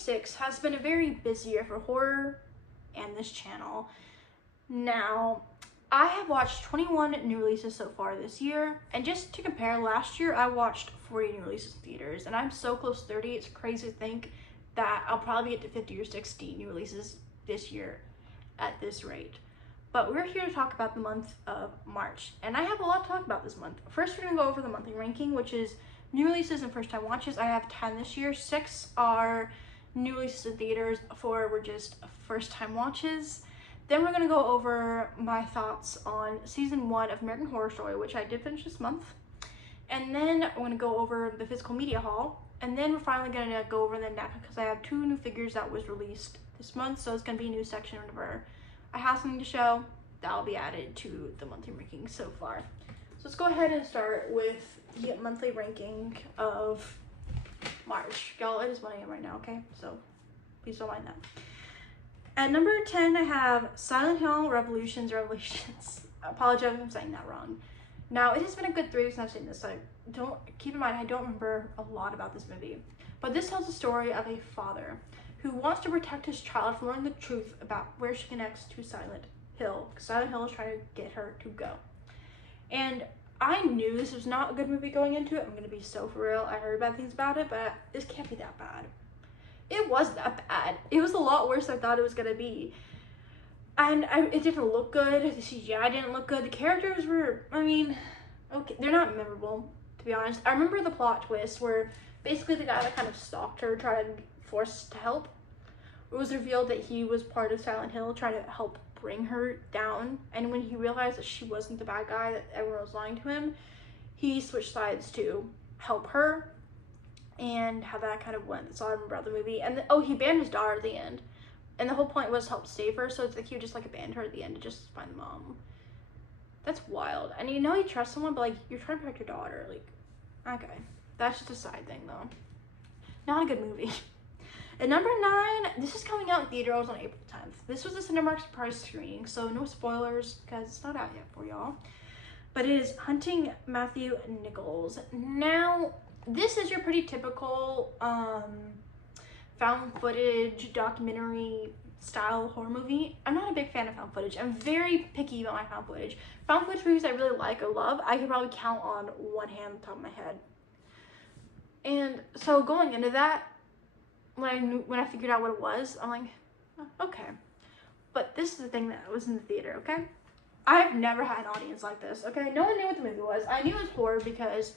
2026 has been a very busy year for horror and this channel. Now, I have watched 21 new releases so far this year, and just to compare, last year I watched 40 new releases in theaters, and I'm so close to 30, it's crazy to think that I'll probably get to 50 or 60 new releases this year at this rate. But we're here to talk about the month of March, and I have a lot to talk about this month. First, we're going to go over the monthly ranking, which is new releases and first-time watches. I have 10 this year. 6 are new releases in theaters, 4 were just first-time watches. Then we're going to go over my thoughts on season 1 of American Horror Story, which I did finish this month. And then we're going to go over the physical media haul. And then we're finally going to go over the NECA, because I have 2 new figures that was released this month. So it's going to be a new section whenever I have something to show. That'll be added to the monthly ranking so far. So let's go ahead and start with the monthly ranking of March. Y'all, it is 1 a.m. right now, okay? So please don't mind that. At number 10, I have Silent Hill Revolutions. I apologize if I'm saying that wrong. Now, it has been a good 3 weeks since I've seen this, so keep in mind, I don't remember a lot about this movie. But this tells the story of a father who wants to protect his child from learning the truth about where she connects to Silent Hill. Silent Hill is trying to get her to go. And I knew this was not a good movie going into it. I'm going to be so for real. I heard bad things about it, but this can't be that bad. It was that bad. It was a lot worse than I thought it was going to be. And it didn't look good. The CGI didn't look good. The characters were, okay, they're not memorable, to be honest. I remember the plot twist where basically the guy that kind of stalked her tried to force to help. It was revealed that he was part of Silent Hill trying to help bring her down. And when he realized that she wasn't the bad guy, that everyone was lying to him, he switched sides to help her. And how that kind of went. That's all I remember about the movie. And he banned his daughter at the end. And the whole point was to help save her. So it's like he would just abandon her at the end to just find the mom. That's wild. And you trust someone, but you're trying to protect your daughter. Okay. That's just a side thing though. Not a good movie. At number 9, this is coming out in theaters on April 10th. This was a Cinemark surprise screening, so no spoilers because it's not out yet for y'all. But it is Hunting Matthew Nichols. Now, this is your pretty typical found footage documentary style horror movie. I'm not a big fan of found footage. I'm very picky about my found footage. Found footage movies I really like or love, I could probably count on one hand on the top of my head. And so going into that, when I figured out what it was, I'm like, oh, okay. But this is the thing that was in the theater, okay? I've never had an audience like this, okay? No one knew what the movie was. I knew it was horror because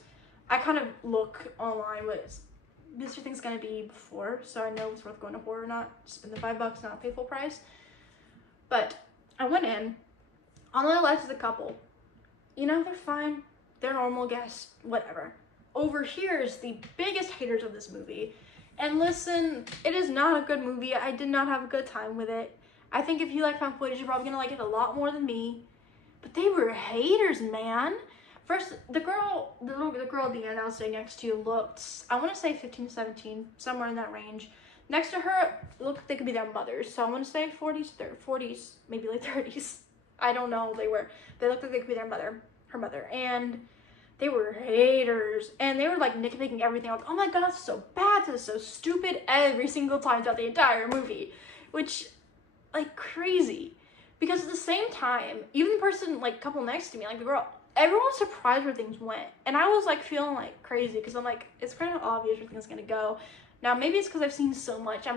I kind of look online what Mr. Thing's gonna be before, so I know it's worth going to horror or not. Spend the $5, not pay full price. But I went in. All my life is a couple. They're fine. They're normal guests, whatever. Over here is the biggest haters of this movie. And listen, it is not a good movie. I did not have a good time with it. I think if you like found footage, you're probably gonna like it a lot more than me. But they were haters, man. First, the girl at the end I was sitting next to looked, I want to say 15 to 17, somewhere in that range. Next to her, it looked like they could be their mothers. So I want to say 40s, maybe late 30s. I don't know. They looked like they could be her mother. And they were haters. And they were nitpicking everything. Oh my god, this is so bad. This is so stupid every single time throughout the entire movie. Which, crazy. Because at the same time, even the person, couple next to me, the girl, everyone was surprised where things went. And I was feeling crazy because I'm it's kind of obvious where things are gonna go. Now maybe it's because I've seen so much,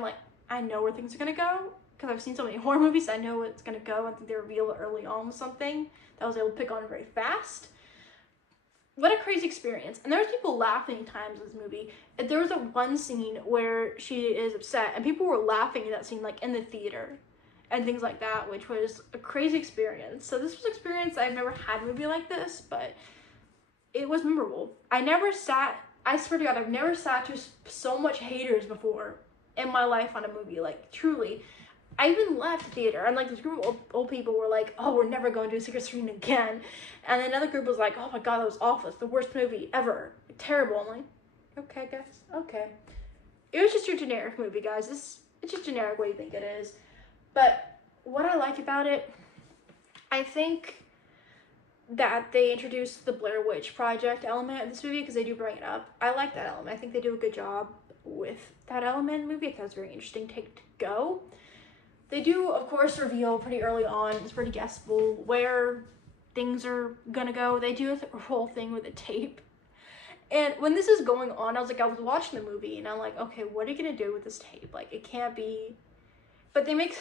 I know where things are gonna go because I've seen so many horror movies. I know where it's gonna go. I think they reveal it early on with something that I was able to pick on very fast. What a crazy experience. And there was people laughing times in this movie. There was one scene where she is upset and people were laughing at that scene in the theater and things like that, which was a crazy experience. So this was an experience. I've never had a movie like this, but it was memorable. I swear to God, I've never sat to so much haters before in my life on a movie, truly. I even left the theater, and this group of old people were oh, we're never going to do a secret screening again. And another group was oh my god, that was awful. It's the worst movie ever. Terrible. I'm okay, guys, okay. It was just your generic movie, guys. It's just generic. What do you think it is? But what I like about it, I think that they introduced the Blair Witch Project element in this movie because they do bring it up. I like that element. I think they do a good job with that element in the movie. I thought it was a very interesting take to go. They do, of course, reveal pretty early on, it's pretty guessable, where things are gonna go. They do a whole thing with a tape. And when this is going on, I was watching the movie, and I'm like, okay, what are you gonna do with this tape? Like, it can't be... But they make...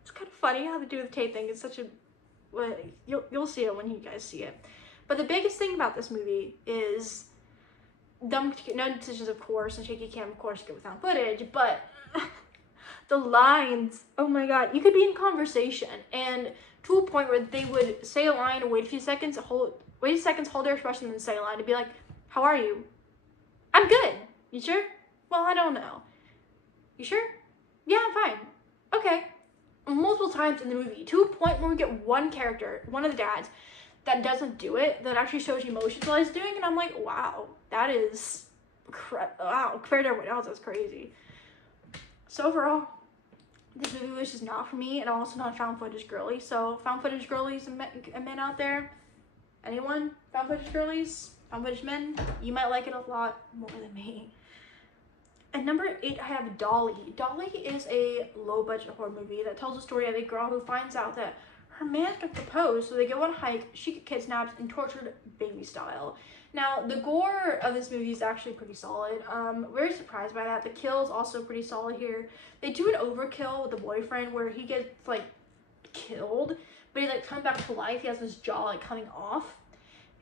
It's kind of funny how they do the tape thing. It's such a... Well, you'll see it when you guys see it. But the biggest thing about this movie is... No decisions, of course, and shaky cam, of course, good with found footage, but... The lines, oh my god, you could be in conversation, and to a point where they would say a line, wait a seconds, hold their expression, and then say a line, and be like, how are you? I'm good. You sure? Well, I don't know. You sure? Yeah, I'm fine. Okay. Multiple times in the movie, to a point where we get one character, one of the dads, that doesn't do it, that actually shows emotions while he's doing, and I'm like, wow, that is, wow, compared to everyone else, that's crazy. So overall, this movie was just not for me, and I'm also not a found footage girly. So found footage girlies and men out there, anyone? Found footage girlies? Found footage men? You might like it a lot more than me. At number 8, I have Dolly. Dolly is a low-budget horror movie that tells the story of a girl who finds out that her man got proposed, so they go on a hike, she gets kidnapped and tortured baby style. Now, the gore of this movie is actually pretty solid. Very surprised by that. The kill is also pretty solid here. They do an overkill with the boyfriend where he gets, like, killed, but he, like, comes back to life. He has his jaw, like, coming off.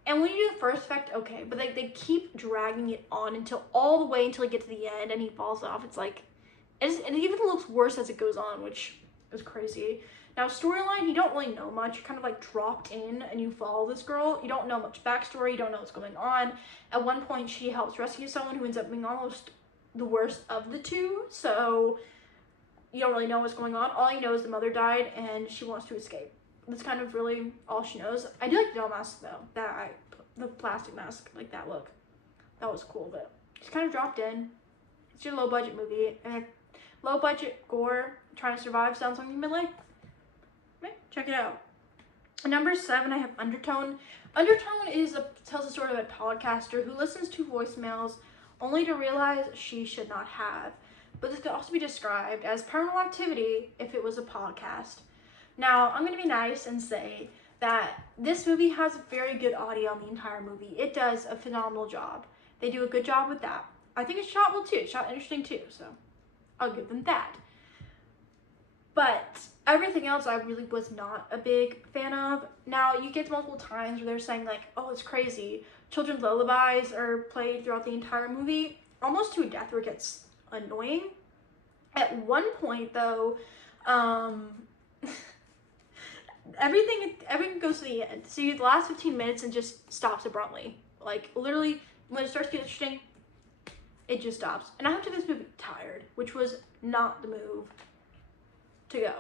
And when you do the first effect, okay, but, like, they keep dragging it on all the way until it gets to the end and he falls off. It's, like, and it even looks worse as it goes on, which is crazy. Now, storyline, you don't really know much. You're kind of like dropped in and you follow this girl. You don't know much backstory. You don't know what's going on. At one point, she helps rescue someone who ends up being almost the worst of the two. So you don't really know what's going on. All you know is the mother died and she wants to escape. That's kind of really all she knows. I do like the doll mask though. The plastic mask, like that look. That was cool, but she's kind of dropped in. It's your low budget movie. And low budget gore, trying to survive, sounds like you may like. Check it out. Number 7, I have Undertone. Undertone tells the story of a podcaster who listens to voicemails only to realize she should not have. But this could also be described as paranormal activity if it was a podcast. Now, I'm going to be nice and say that this movie has very good audio in the entire movie. It does a phenomenal job. They do a good job with that. I think it's shot well too. It's shot interesting too, so I'll give them that. But everything else I really was not a big fan of. Now, you get multiple times where they're saying like, oh, it's crazy. Children's lullabies are played throughout the entire movie, almost to a death where it gets annoying. At one point, though, everything goes to the end. So you get the last 15 minutes and just stops abruptly. Like, literally, when it starts to get interesting, it just stops. And I went to this movie tired, which was not the move to go.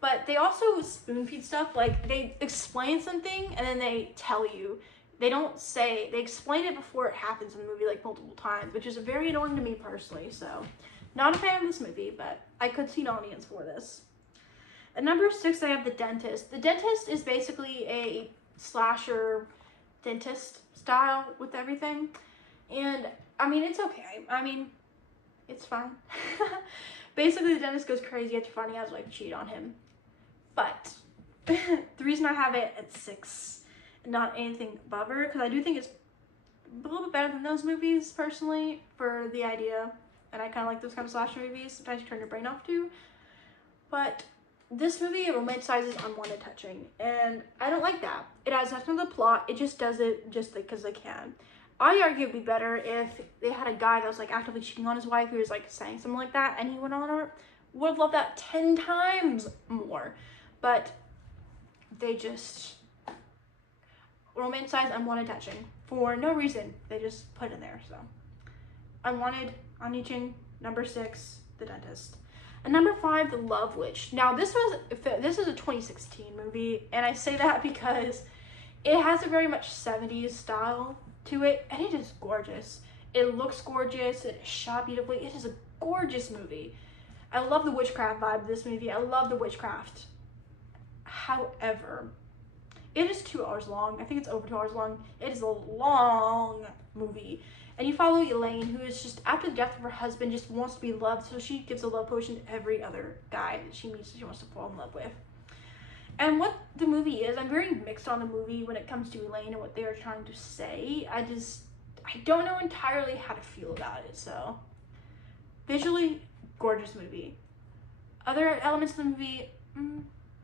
But they also spoon feed stuff. Like, they explain something and then they tell you. They don't say, they explain it before it happens in the movie like multiple times, which is very annoying to me personally. So, not a fan of this movie, but I could see an audience for this. At number 6, I have The Dentist. The Dentist is basically a slasher dentist style with everything. And, I mean, it's okay. I mean, it's fine. Basically, the dentist goes crazy after finding out his wife cheated on him. But the reason I have it at 6, not anything above her, because I do think it's a little bit better than those movies, personally, for the idea. And I kind of like those kind of slasher movies. Sometimes you turn your brain off to. But this movie romanticizes unwanted touching, and I don't like that. It has nothing to the plot. It just does it just because they can. I argue it'd be better if they had a guy that was like actively cheating on his wife who was like saying something like that and he went on her. Would have loved that 10 times more. But they just romanticize unwanted touching for no reason. They just put it in there. So unwanted, unitching. Number 6, The Dentist. And number 5, The Love Witch. Now this is a 2016 movie, and I say that because it has a very much 70s style to it, and it is gorgeous. It looks gorgeous. It is shot beautifully. It is a gorgeous movie. I love the witchcraft vibe of this movie. I love the witchcraft. However, it is 2 hours long. I think it's over 2 hours long. It is a long movie. And you follow Elaine, who is just, after the death of her husband, just wants to be loved, so she gives a love potion to every other guy that she meets that she wants to fall in love with. And what the movie is, I'm very mixed on the movie when it comes to Elaine and what they are trying to say. I don't know entirely how to feel about it. So, visually, gorgeous movie. Other elements of the movie,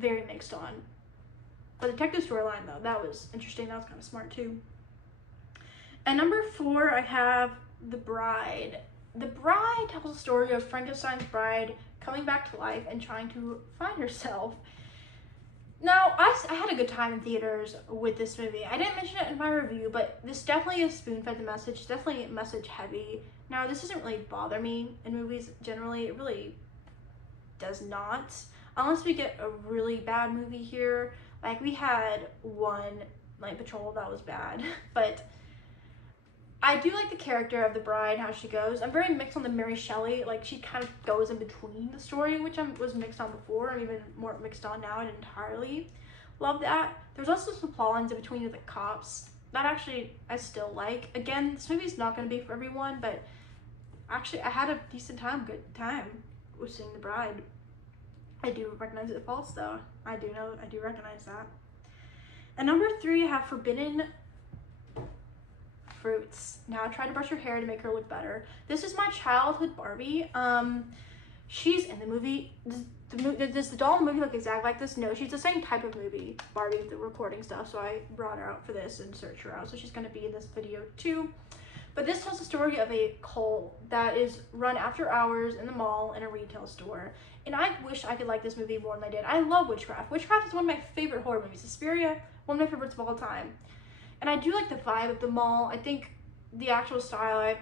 very mixed on. The detective storyline, though, that was interesting. That was kind of smart, too. At number 4, I have The Bride. The Bride tells the story of Frankenstein's bride coming back to life and trying to find herself. Now, I had a good time in theaters with this movie. I didn't mention it in my review, but this definitely is spoon-fed the message. It's definitely message heavy. Now, this doesn't really bother me in movies generally. It really does not. Unless we get a really bad movie here. Like, we had one, Night Patrol, that was bad. But I do like the character of the bride, how she goes. I'm very mixed on the Mary Shelley. Like, she kind of goes in between the story, which I was mixed on before. I'm even more mixed on now. I didn't entirely love that. There's also some plot lines in between with the cops that actually I still like. Again, this movie's not going to be for everyone, but actually I had a decent time, good time with seeing The Bride. I do recognize the faults, though. I do recognize that. At number 3, I have Forbidden Fruits. Now, I tried to brush her hair to make her look better. This is my childhood Barbie. She's in the movie. Does the doll in the movie look exactly like this? No, she's the same type of movie, Barbie, the recording stuff. So I brought her out for this and searched her out. So she's going to be in this video too. But this tells the story of a cult that is run after hours in the mall in a retail store. And I wish I could like this movie more than I did. I love Witchcraft. Witchcraft is one of my favorite horror movies. Suspiria, one of my favorites of all time. And I do like the vibe of the mall. I think the actual style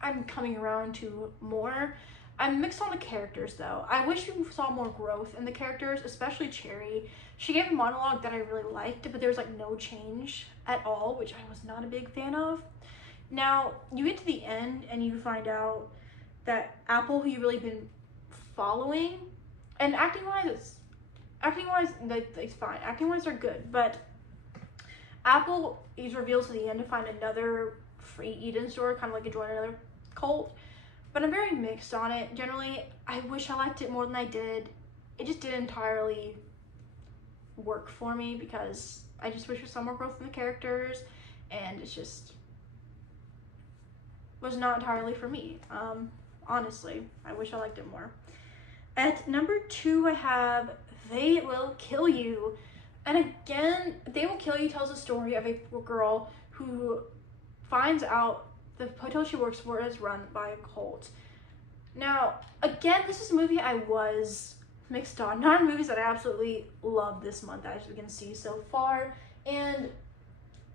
I'm coming around to more. I'm mixed on the characters, though. I wish we saw more growth in the characters, especially Cherry. She gave a monologue that I really liked, but there was like no change at all, which I was not a big fan of. Now, you get to the end and you find out that Apple, who you've really been following, and acting-wise, it's fine. Acting-wise, they're good, but Apple is revealed to the end to find another free Eden store, kind of like join another cult. But I'm very mixed on it. Generally, I wish I liked it more than I did. It just didn't entirely work for me because I just wish there was some more growth in the characters, and it's just was not entirely for me. Honestly, I wish I liked it more. At number 2, I have They Will Kill You. And again, They Will Kill You tells a story of a girl who finds out the hotel she works for is run by a cult. Now, again, this is a movie I was mixed on. Not in movies that I absolutely love this month, as you can see so far. And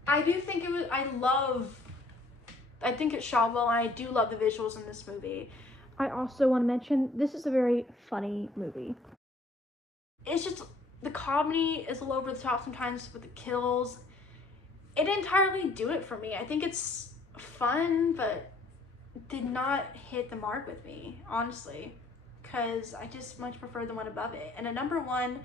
I do think I think it's shot well, and I do love the visuals in this movie. I also want to mention, this is a very funny movie. It's just, the comedy is a little over the top sometimes with the kills. It didn't entirely do it for me. I think it's fun, but did not hit the mark with me, honestly, because I just much prefer the one above it. And at number 1,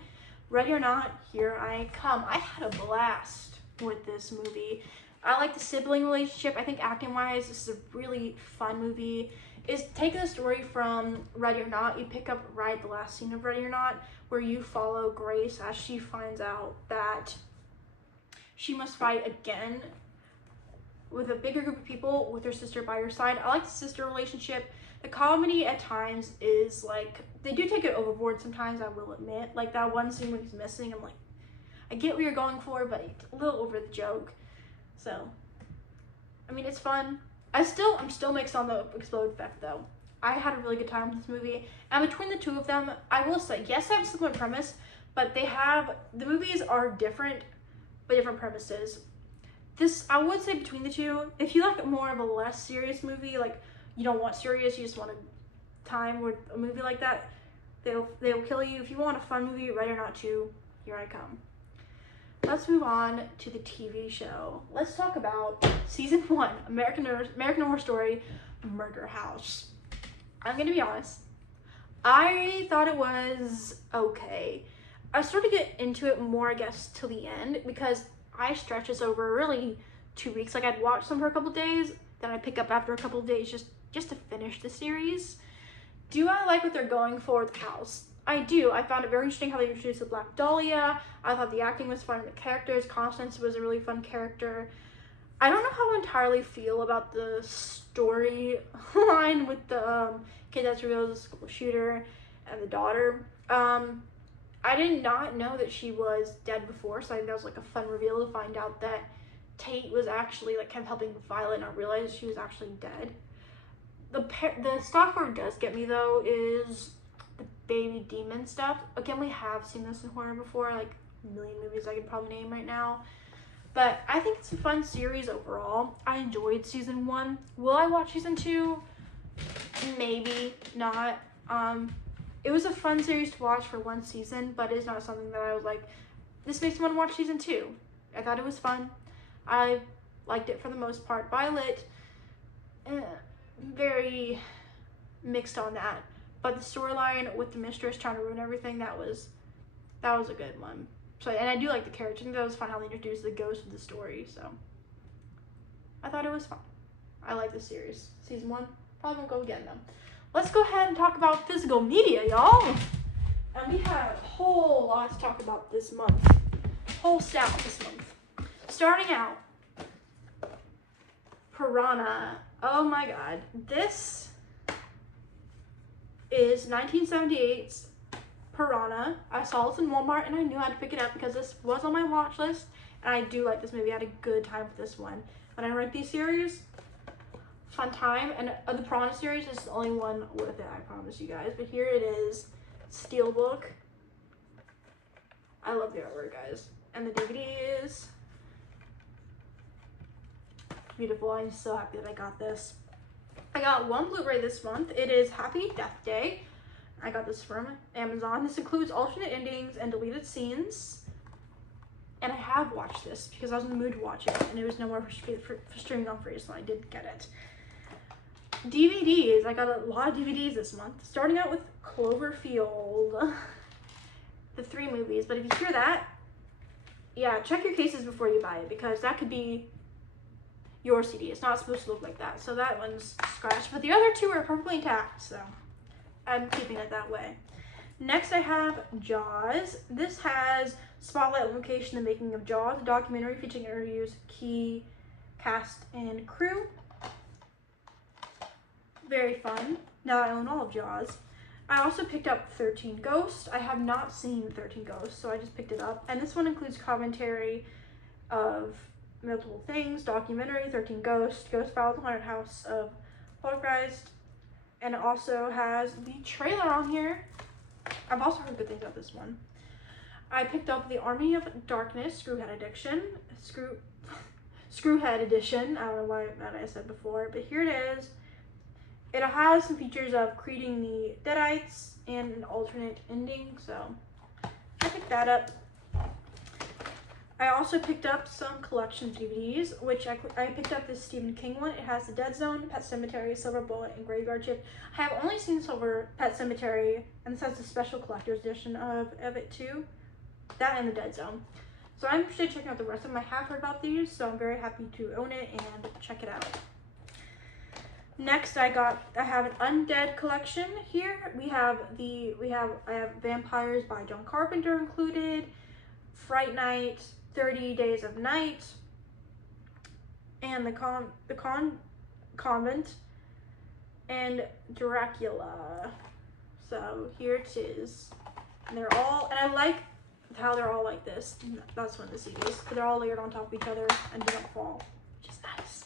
Ready or Not, Here I Come. I had a blast with this movie. I like the sibling relationship. I think acting-wise, this is a really fun movie. Is taking the story from Ready or Not, you pick up right at the last scene of Ready or Not, where you follow Grace as she finds out that she must fight again with a bigger group of people with her sister by her side. I like the sister relationship. The comedy at times is like, they do take it overboard sometimes, I will admit. Like that one scene when he's missing, I'm like, I get what you're going for, but it's a little over the joke. So, I mean, it's fun. I'm still mixed on the explode effect, though. I had a really good time with this movie. And between the two of them, I will say, yes, they have a similar premise, but the movies are different, but different premises. I would say between the two, if you like more of a less serious movie, like you don't want serious, you just want a time with a movie like that, they'll kill you. If you want a fun movie, Ready or Not 2, Here I Come. Let's move on to the TV show. Let's talk about season 1, American Horror Story, Murder House. I'm gonna be honest, I thought it was okay. I started to get into it more, I guess, till the end, because I stretched this over really 2 weeks. Like, I'd watch some for a couple days, that I pick up after a couple of days just to finish the series. Do I like what they're going for with the house? I do. I found it very interesting how they introduced the Black Dahlia. I thought the acting was fun, the characters. Constance was a really fun character. I don't know how I entirely feel about the storyline with the kid that's revealed as a school shooter and the daughter. I did not know that she was dead before, so I think that was like a fun reveal to find out that Tate was actually like kind of helping Violet not realize she was actually dead. The stuff where it does get me though is the baby demon stuff. Again, we have seen this in horror before, like a million movies I could probably name right now. But I think it's a fun series overall. I enjoyed season 1. Will I watch season 2? Maybe not. It was a fun series to watch for one season, but it's not something that I was like, this makes me want to watch season 2. I thought it was fun. I liked it for the most part. Violet, very mixed on that. But the storyline with the mistress trying to ruin everything, that was a good one. So, and I do like the character. I think that was fun how they introduced the ghost of the story. So I thought it was fun. I like this series. Season 1, probably won't go again though. Let's go ahead and talk about physical media, y'all. And we have a whole lot to talk about this month. Whole stack this month. Starting out, Piranha. Oh my god. This is 1978's Piranha. I saw this in Walmart and I knew I had to pick it up because this was on my watch list. And I do like this movie. I had a good time with this one. When I rank these series, fun time. And the Piranha series is the only one worth it, I promise you guys. But here it is. Steelbook. I love the artwork, guys. And the DVD is beautiful. I'm so happy that I got this. I got one Blu-ray this month. It is Happy Death Day. I got this from Amazon. This includes alternate endings and deleted scenes. And I have watched this because I was in the mood to watch it, and it was nowhere for streaming on free, so I did get it. DVDs. I got a lot of DVDs this month. Starting out with Cloverfield. The 3 movies. But if you hear that, yeah, check your cases before you buy it, because that could be your CD. It's not supposed to look like that. So that one's scratched. But the other 2 are perfectly intact, so I'm keeping it that way. Next I have Jaws. This has Spotlight location, the making of Jaws, a documentary featuring interviews, key cast and crew. Very fun. Now I own all of Jaws. I also picked up 13 Ghosts. I have not seen 13 Ghosts, so I just picked it up. And this one includes commentary of multiple things, documentary, 13 Ghosts, Ghost Files, Haunted House of Poltergeist, and it also has the trailer on here. I've also heard good things about this one. I picked up The Army of Darkness, Screwhead Edition. Screwhead Edition. I don't know why that I said before, but here it is. It has some features of creating the Deadites and an alternate ending, so I picked that up. I also picked up some collection DVDs, which I picked up this Stephen King one. It has The Dead Zone, Pet Sematary, Silver Bullet, and Graveyard Shift. I have only seen Pet Sematary, and this has the special collector's edition of it too. That and The Dead Zone. So I'm interested in checking out the rest of them. I have heard about these, so I'm very happy to own it and check it out. Next, I have an Undead collection here. I have Vampires by John Carpenter included, Fright Night, 30 Days of Night, and the Convent, and Dracula. So here it is. And they're all, and I like how they're all like this. That's one of the CDs, because they're all layered on top of each other and do not fall, which is nice.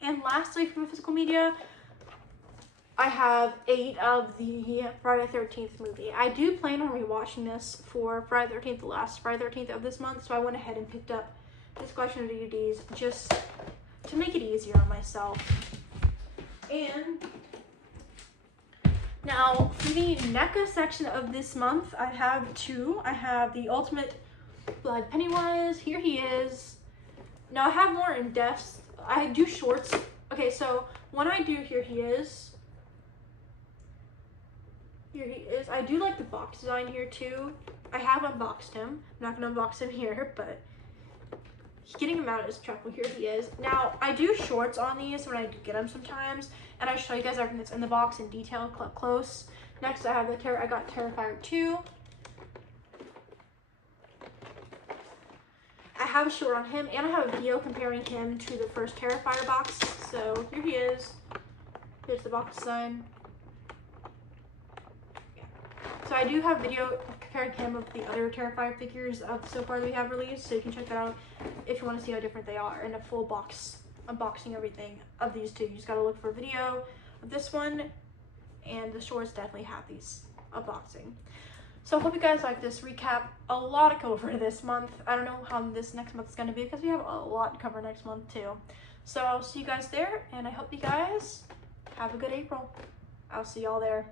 And lastly, from physical media, I have 8 of the Friday the 13th movie. I do plan on rewatching this for Friday the 13th, the last Friday the 13th of this month, so I went ahead and picked up this collection of DVDs just to make it easier on myself. And now, for the NECA section of this month, I have 2. I have the Ultimate Blood Pennywise. Here he is. Now, I have more in-depths. I do shorts. Okay, so when I do Here he is. Here he is. I do like the box design here too. I have unboxed him. I'm not going to unbox him here, but getting him out of his truck. Well, here he is. Now, I do shorts on these when I get them sometimes, and I show you guys everything that's in the box in detail, up close. Next, I have I got Terrifier 2. I have a short on him, and I have a video comparing him to the first Terrifier box. So here he is. Here's the box design. Yeah. So I do have a video comparing him with the other Terrifier figures so far that we have released, so you can check that out if you want to see how different they are, and a full box unboxing everything of these two. You just gotta look for a video of this one, and the shorts definitely have these unboxing. So I hope you guys like this recap. A lot to cover this month. I don't know how this next month is going to be because we have a lot to cover next month too. So I'll see you guys there, and I hope you guys have a good April. I'll see y'all there.